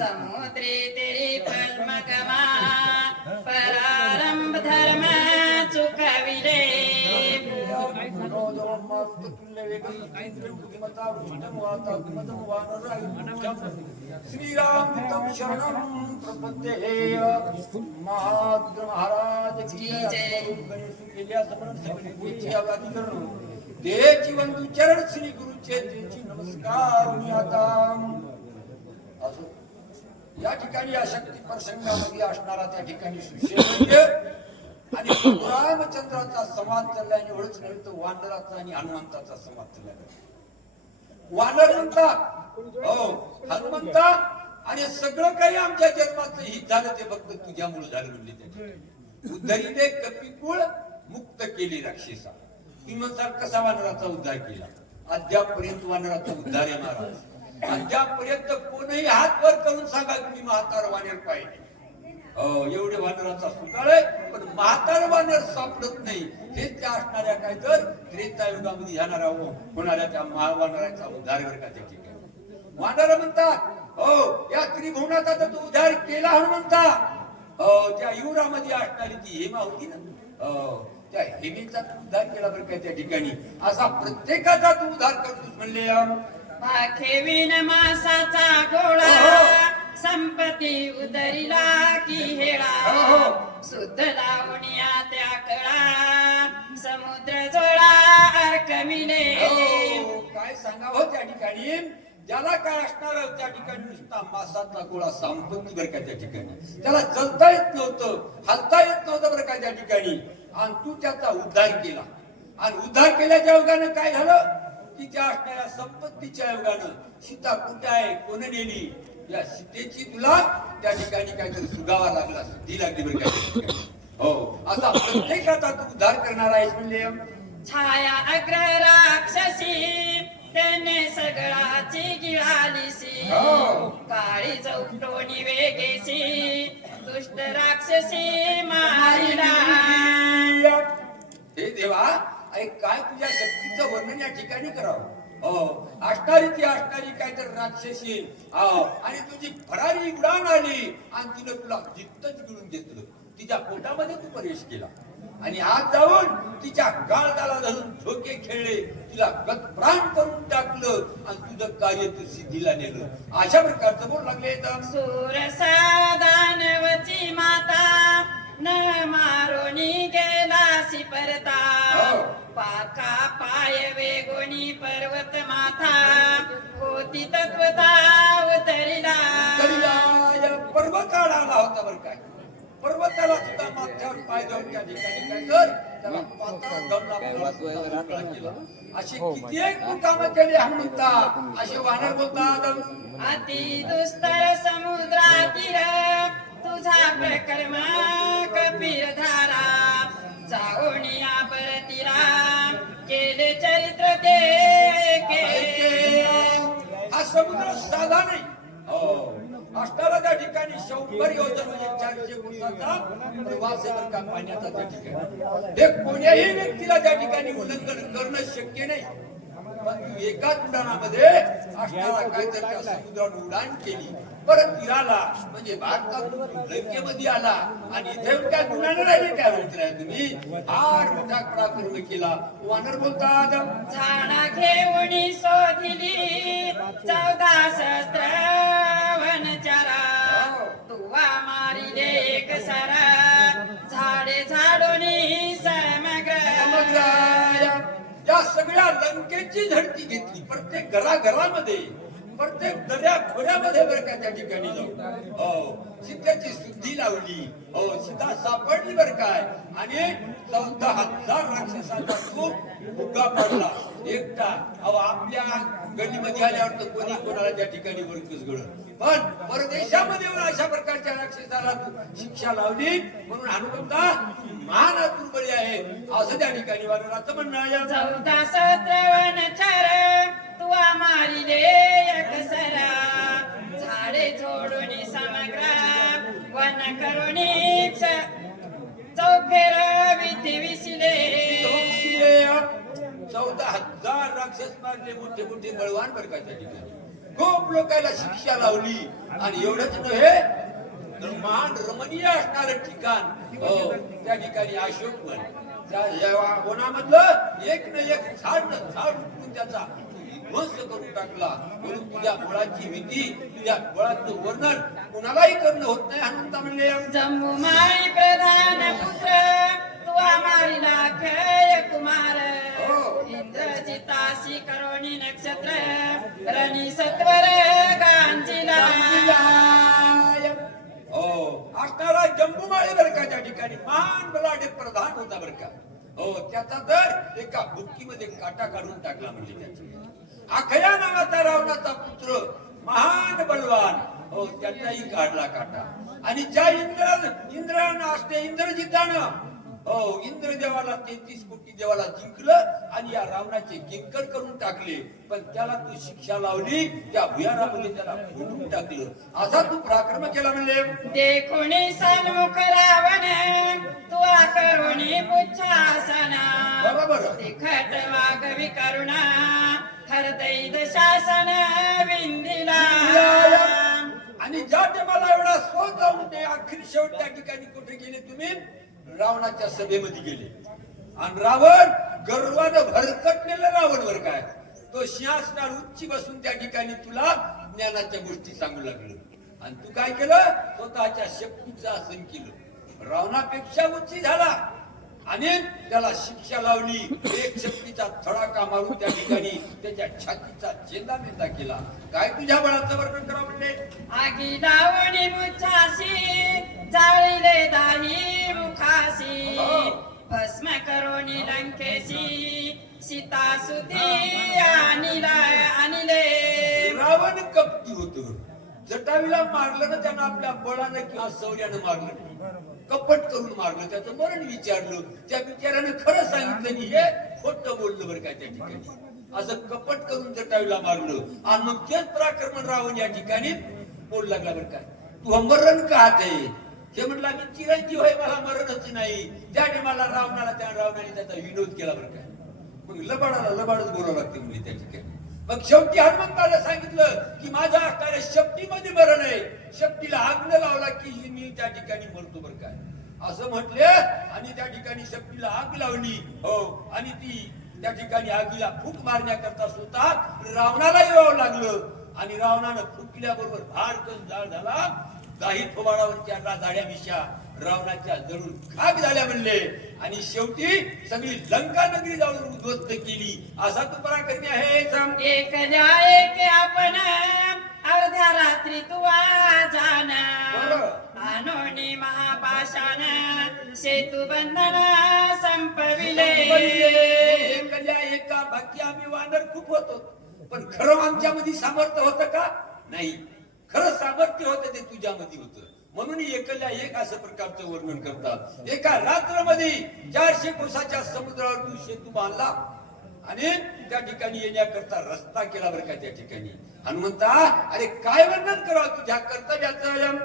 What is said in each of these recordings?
समुद्रे तेरी परारंभ धर्म चुकविले श्रीराम शरणं प्रपद्ये। महाद्र महाराज की जय। देची बंधू चरण श्री गुरुचे देची नमस्कार मी आता असो या ठिकाणी या शक्ती प्रसंगामध्ये असणारा त्या ठिकाणी सुशेष म्हणजे, आणि रामचंद्राचा संवाद चाललाय आणि एवढंच नव्हे तर वानराचा आणि हनुमंताचा संवाद चाललाय वानर म्हणतात. हो हनुमंता आणि सगळं काही आमच्या जन्माचं हित झालं ते फक्त तुझ्यामुळे झालं म्हणले त्याच्या उद्धरीने कपिकुळ मुक्त केली राक्षसा किंवा म्हणतात कसा वानराचा उद्धार केला? अद्यापर्यंत वानराचा उद्धार आहे महाराज. अद्यापर्यंत कोणीही हात वर करून सांगा तुम्ही म्हातार वानर पाहिजे. एवढे वानराचा सुकाळ आहे पण म्हातार वानर सापडत नाही. हे त्या असणाऱ्या काय तर त्रेतायुगामध्ये जाणारा होणाऱ्या त्या महावानराचा उद्धार बरं का त्या ठिकाणी वानर म्हणतात हो या त्रिभुवनाचा तर तू उद्धार केला म्हणून म्हणता हो त्या युवरामध्ये असणारी ती हेमा होती ना? त्या हेमेचा उद्धार केला बरं काय त्या ठिकाणी. असा प्रत्येकाचा तू उद्धार करतोस म्हणले मासाचा गोळा. हो. संपत्ती उदरिला की हेळा. हो. शुद्ध लावणिया त्या कळा. समुद्र जोळा अर्कमिले हो, काय सांगावं त्या ठिकाणी? ज्याला काय असणार त्या ठिकाणी नुसता मासाचा गोळा संपत्ती बरं का त्या ठिकाणी? त्याला चलता येत नव्हतं हलता येत नव्हतं बरं का त्या ठिकाणी. आणि तू त्याचा उद्धार केला. आणि उद्धार केल्याच्या योगानं काय झालं? की त्या असणाऱ्या संपत्तीच्या योगानं सीता कुठे आहे कोण नेली या सीतेची तुला त्या ठिकाणी काहीतरी सुगावा लागला सुद्धी लागली बरं का त्या ठिकाणी. हो असा प्रत्येकाचा तू उद्धार करणार आहेस म्हणले छाया अग्र राक्षसी त्याने सगळाची गिळालीसी हो. काळी चौटोनी वेगेसी दुष्ट राक्षसी आकारीची असणारी काहीतरी राक्षसी हो. आणि तुझी फरारी उडान आली. आणि तिनं तुला जित्तच गिळून घेतलं. तिच्या पोटामध्ये तू प्रवेश केला. आणि आज जाऊन तिच्या गाळदाला धरून झोके खेळले. तिला गतप्राण करून टाकलं. आणि तुझं कार्य तू सिद्धीला नेलं. अशा प्रकारचं बोल लागले तर सुरसा माता. न मारोनी गेला परता। हो. पाका पाय वेगोनी पर्वत माथा होती तत्वता उतरिला पर्वताला आला होता बरं काय? पर्वताला सुद्धा माथ्यावर पाय जाऊन त्या ठिकाणी काय कर? त्याला मोकळा केला. अशी किती एक कामं केली हनुमंता असे वानर बोलतात. अति दुस्तर समुद्रातील तुझा प्रकर्म कपीर धारा जाऊनिया परतीरा केले चरित्र ते ऐके. हा समुद्र साधा नाही. हो. त्या ठिकाणी शंभर योजन म्हणजे चारशे फुटाचा प्रवास आहे का पाण्याचा त्या ठिकाणी. हे कोण्याही व्यक्तीला त्या ठिकाणी उल्लंघन करणं शक्य नाही. पण तू एकाच उड्डाणामध्ये असणारा काय तर त्या समुद्रावर उड्डाण केली. परत फिराला म्हणजे भारतातून लंकेमध्ये आला आणि इथे काय गुन्ह्यानं राहिले. काय म्हणताय तुम्ही? फार मोठा पराक्रम केला. वानर बोलतात झाडा घेऊन शोधिली चौदा शस्त्र वनचारा. तुवा मारिले एक सारा. झाडे झाडोनी सगळ्या लंकेची झडती घेतली. प्रत्येक घराघरामध्ये प्रत्येक दर्या खोऱ्यामध्ये बरं का त्या ठिकाणी जाऊन. हो सीतेची शुद्धी लावली. हो सीता सापडली बरं काय आणि चौदा हजार राक्षसाचा खूप फुगा पडला. एकटा अहो आपल्या गलीमध्ये आल्यावर तर कोणी कोणाला त्या ठिकाणी वरकच घडत पण परदेशामध्ये अशा प्रकारच्या राक्षसाला शिक्षा लावली. म्हणून हनुमंता महान दुर्बळी आहे. असं त्या ठिकाणी वानराचं म्हणणं आहे चौदा सत्र वनचार तुवा मारिले एक सरा. झाडे झोडून समग्र वन करुणी चौफेर विधी विसिले. चौदा हजार राक्षस मारले मोठे मोठे बळवान त्या ठिकाणी. खूप लोकांना शिक्षा लावली. आणि एवढंच नव्हे महान रमणीय असणारं ठिकाण. हो त्या ठिकाणी अशोक या वनामधलं एक न एक झाड झाड उपटून त्याचा ध्वंस करून टाकला. म्हणून तुझ्या मुळाची भीती तुझ्या मुळाचं वर्णन कुणालाही करणं होत नाही. हनुमंता म्हणले जम्मू माई प्रधान पुत्र तुवा मारिला खेळ कुमार. हो. इंद्रजितासी करोनी नक्षत्र रणी सत्वर गांजीला जम्बूमाळी बर का त्या ठिकाणी. महान बलाढ्य प्रधान होता बर का. हो त्याचा तर एका भुक्कीमध्ये काटा काढून टाकला म्हणजे त्याचा. अखया नावाचा रावणाचा पुत्र महान बलवान. हो त्याचाही काढला काटा. आणि ज्या इंद्र इंद्रानं असते इंद्रजितानं हो इंद्रदेवाला तेहतीस कोटी देवाला जिंकलं आणि या रावणाचे किंकर करून टाकले. पण त्याला तू शिक्षा लावली त्या भुयारामध्ये त्याला फोडून टाकलं. असा तू पराक्रम केला म्हणजे देखुनी सन्मुख रावण तुवा करुणी पुच्छासन. बरोबर. तिखट वागवी करुणा हरदैद शासन विंदिला आणि ज्या टायमाला एवढा सो जाऊन ते अखेर शेवट त्या ठिकाणी कुठे गेले तुम्ही? रावणाच्या सभेमध्ये गेले. आणि रावण गर्वानं भरकटलेला रावण वर काय? तो सिंहासनावर उच्ची बसून त्या ठिकाणी तुला ज्ञानाच्या गोष्टी सांगू लागलो. आणि तू काय केलं? स्वतःच्या शक्तीचं आसन केलं. रावणापेक्षा उच्ची झाला. आणि त्याला शिक्षा लावली. एक शक्तीचा थडाका मारून त्या ठिकाणी त्याच्या छातीचा चेंदा मेंदा केला. काय तुझ्या बळाचं वर्णन करा म्हणले? आगी लावणी मुछासी जाळीले दाही मुखासी भस्म करोनी लंकेशी सीता सुती आणिला आणिले. रावण कपटी होतो. जटावीला मारलं ना त्यानं आपल्या बळानं किंवा शौर्यानं मारलं. कपट करून मारलं त्याचं मरण विचारलं. त्या बिचारानं खरं सांगितलं हे खोट बोललं बरं काय त्या ठिकाणी. असं कपट करून जटावीला मारलं. आणि मग तेच पराक्रमण रावण या ठिकाणी बोल लागला बरं काय तू मरण का आहे? हे म्हटलं मी चिरंजीव आहे मला मरणच नाही. त्या मला रावणाला त्या रावणाने त्याचा विनोद केला बरं काय मग लबाडाला लबाडच बोलावं लागते म्हणजे त्या ठिकाणी. मग शेवटी हनुमंताला सांगितलं की माझ्या आकार शक्तीमध्ये मरण आहे. शक्तीला आग्न लावला की ही मी त्या ठिकाणी मरतो बरं काय असं म्हटले आणि त्या ठिकाणी शक्तीला आग लावली. हो आणि ती त्या ठिकाणी आगीला फूक मारण्याकरता स्वतः रावणाला यावं लागलं. आणि रावणानं फुटल्याबरोबर भारकन जाळ झाला. काही थोबाडावरच्या रा- जाड्या मिशा रावणाच्या जळून खाक झाल्या म्हणले. आणि शेवटी सगळी लंका नगरी जाऊन उद्ध्वस्त केली. असा तो पराक्रमी आहे. सांग. एकल्या एक आपण अर्ध्या रात्री तुवा जाण बरं. आणोनी महापाशान सेतू बंधन संपविले. एकल्या एका बाकी आम्ही वानर खूप होतो. पण खरं आमच्यामध्ये सामर्थ्य होतं का? नाही. खरं सामर्थ्य होतं ते तुझ्यामध्ये होतं. म्हणून एकल्या एक असं प्रकारचं वर्णन करतात. एका रात्रमध्ये चारशे कोसाच्या समुद्रावर तू सेतू बांधला आणि त्या ठिकाणी येण्याकरता रस्ता केला बरं का त्या ठिकाणी? हनुमंता अरे काय वर्णन करावं तुझ्या कर्तव्याचं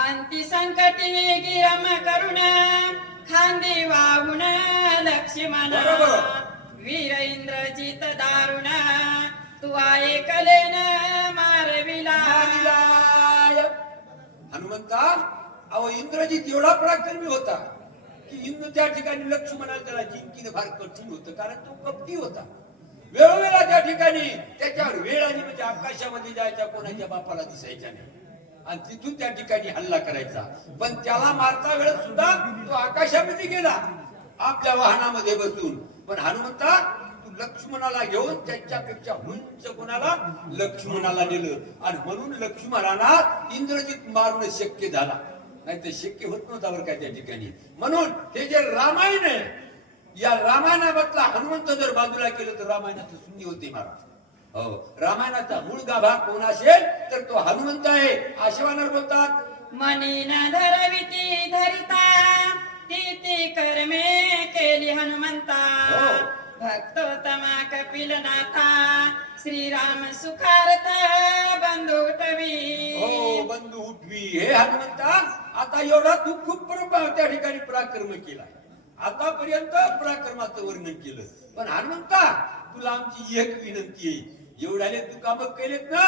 अंती संकटी गिरम करुण खांदी वाहून लक्ष्मण. बरोबर. वीर इंद्रजित दारुण तू ऐकलेन मारविला. हनुमंता अहो इंद्रजित एवढा पराक्रमी होता की इंद्र त्या ठिकाणी लक्ष्मणाला त्याला जिंकीनं फार कठीण होतं कारण तो कपटी होता. वेळोवेळा त्या ठिकाणी त्याच्यावर वेळ आली म्हणजे आकाशामध्ये जायचा कोणाच्या बापाला दिसायच्या नाही. आणि तिथून त्या ठिकाणी हल्ला करायचा. पण त्याला मारता वेळ सुद्धा तो आकाशामध्ये गेला. आपल्या वाहनामध्ये बसून. पण हनुमंता तू लक्ष्मणाला घेऊन त्यांच्यापेक्षा उंच कोणाला? लक्ष्मणाला नेलं. आणि म्हणून लक्ष्मणाला इंद्रजित मारणं शक्य झाला. नाही तर शक्य होत नव्हता बरं काय त्या ठिकाणी. म्हणून हे जे रामायण आहे या रामायणामधला हनुमंत जर बाजूला केलं तर रामायणाचं शून्य होते महाराज. हो रामायणाचा मूळ गाभा कोण असेल तर तो हनुमंत आहे. आशेवानर बोलतात. मनीन धरविती धरिता ती ती कर्मे केली हनुमंता. हो. भक्तोत्तमा कपिल नाथा श्रीराम सुखारत बंधुटवी हो बंधू उठवी. हे हनुमंता आता एवढा तू खूप त्या ठिकाणी पराक्रम केला आतापर्यंत पराक्रमाचं वर्णन केलं. पण हनुमंता तुला आमची एक विनंती आहे. एवढ्याने तू काम केलेत ना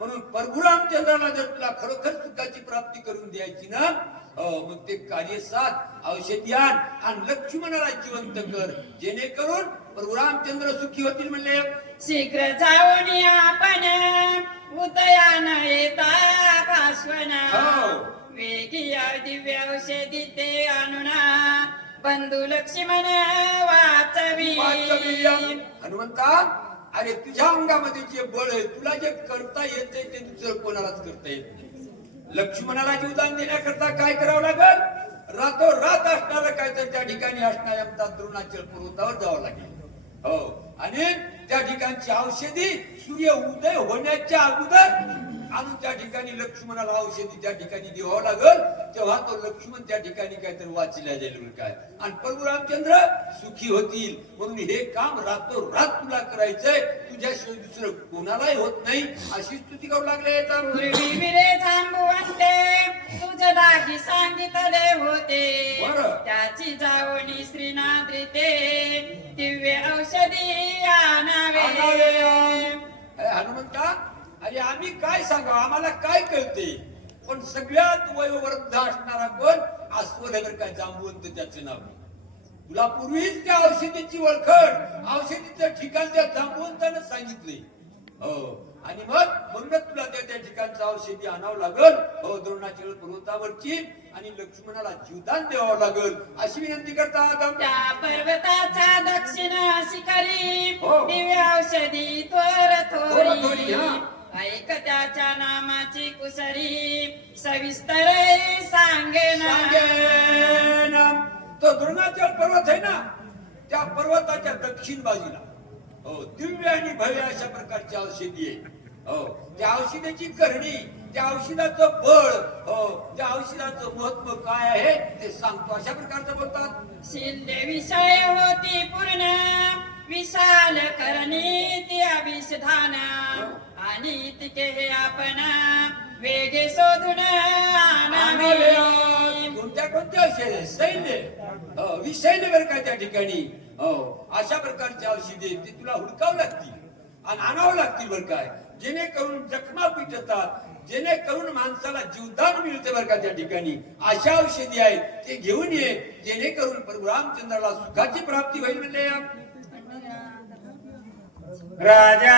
म्हणून प्रभू रामचंद्राला जर तुला खरोखर सुखाची प्राप्ती करून द्यायची ना मग ते कार्य साध औषधी आण आणि लक्ष्मणाला जिवंत कर. जेणेकरून प्रभू रामचंद्र सुखी होतील म्हणले. शीघ्र जाऊन आपण उदयान येता पाश्वन हो. वेगी दिव्य औषधी ते आणुना बंधू लक्ष्मण वाचवी हनुमंता अरे तुझ्या अंगामध्ये जे बळ आहे तुला जे करता येते ते दुसरं कोणालाच करता येत लक्ष्मणाला जीवदान देण्याकरता काय करावं लागल? रातो रात असणार काय तर त्या ठिकाणी असणाऱ्या द्रोणाचल पर्वतावर जावं लागेल. हो. आणि त्या ठिकाणची औषधी सूर्य उदय होण्याच्या अगोदर आणून त्या ठिकाणी लक्ष्मणाला औषधी त्या ठिकाणी द्यावं लागल तेव्हा तो लक्ष्मण त्या ठिकाणी काहीतरी वाचल्या जाईल काय? आणि प्रभू रामचंद्र सुखी होतील. म्हणून हे काम रातोरात तुला करायचंय. तुझ्याशिवाय दुसरं कोणालाही होत नाही. अशी स्तुती करू लागले तुझ सांगितले होते. त्याची जावणी श्रीनाद्री अरे आम्ही काय सांगा आम्हाला काय कळते? पण सगळ्यात वयोवृद्ध असणारा कोण? अस्वनगर काय जांबवंत त्याचं नाव. तुला पूर्वीच त्या औषधीची ओळखण औषधीचं ठिकाण त्या जांबवंतानं सांगितले. हो. आणि मग म्हणूनच तुला त्या त्या ठिकाणचं औषधी आणावं लागल. हो द्रोणाचल पर्वतावरची. आणि लक्ष्मणाला जीवदान द्यावं लागल. अशी विनंती करता त्या पर्वताचा दक्षिण शिखरी हो. औषधी त्वर थोर. ऐक त्याच्या नामाची कुसरी सविस्तर सांगेन सांगेन. तो द्रोणाचल पर्वत आहे ना त्या पर्वताच्या दक्षिण बाजूला. हो दिव्य आणि भव्य अशा प्रकारची औषधी आहे. हो त्या औषधाची करणी त्या औषधाचं बळ हो त्या औषधाचं महत्त्व काय आहे ते सांगतो. अशा प्रकारचं बोलतात. शिंदे विषय होती पूर्ण. विशाल करणी ती अभिषधान। आणि तिके हे आपण वेगे शोधून कोणत्या कोणत्या सैन्य? विसैन्य बरं का त्या ठिकाणी? हो अशा प्रकारची औषधे ते तुला हुडकावं लागतील. आणि आणावं लागतील बरं काय जेणेकरून जखमा पिटतात जेणेकरून माणसाला जीवदान मिळते बरं का त्या ठिकाणी. अशा औषधी आहेत ते घेऊन ये. जेणेकरून प्रभू रामचंद्राला सुखाची प्राप्ती होईल म्हणजे राजा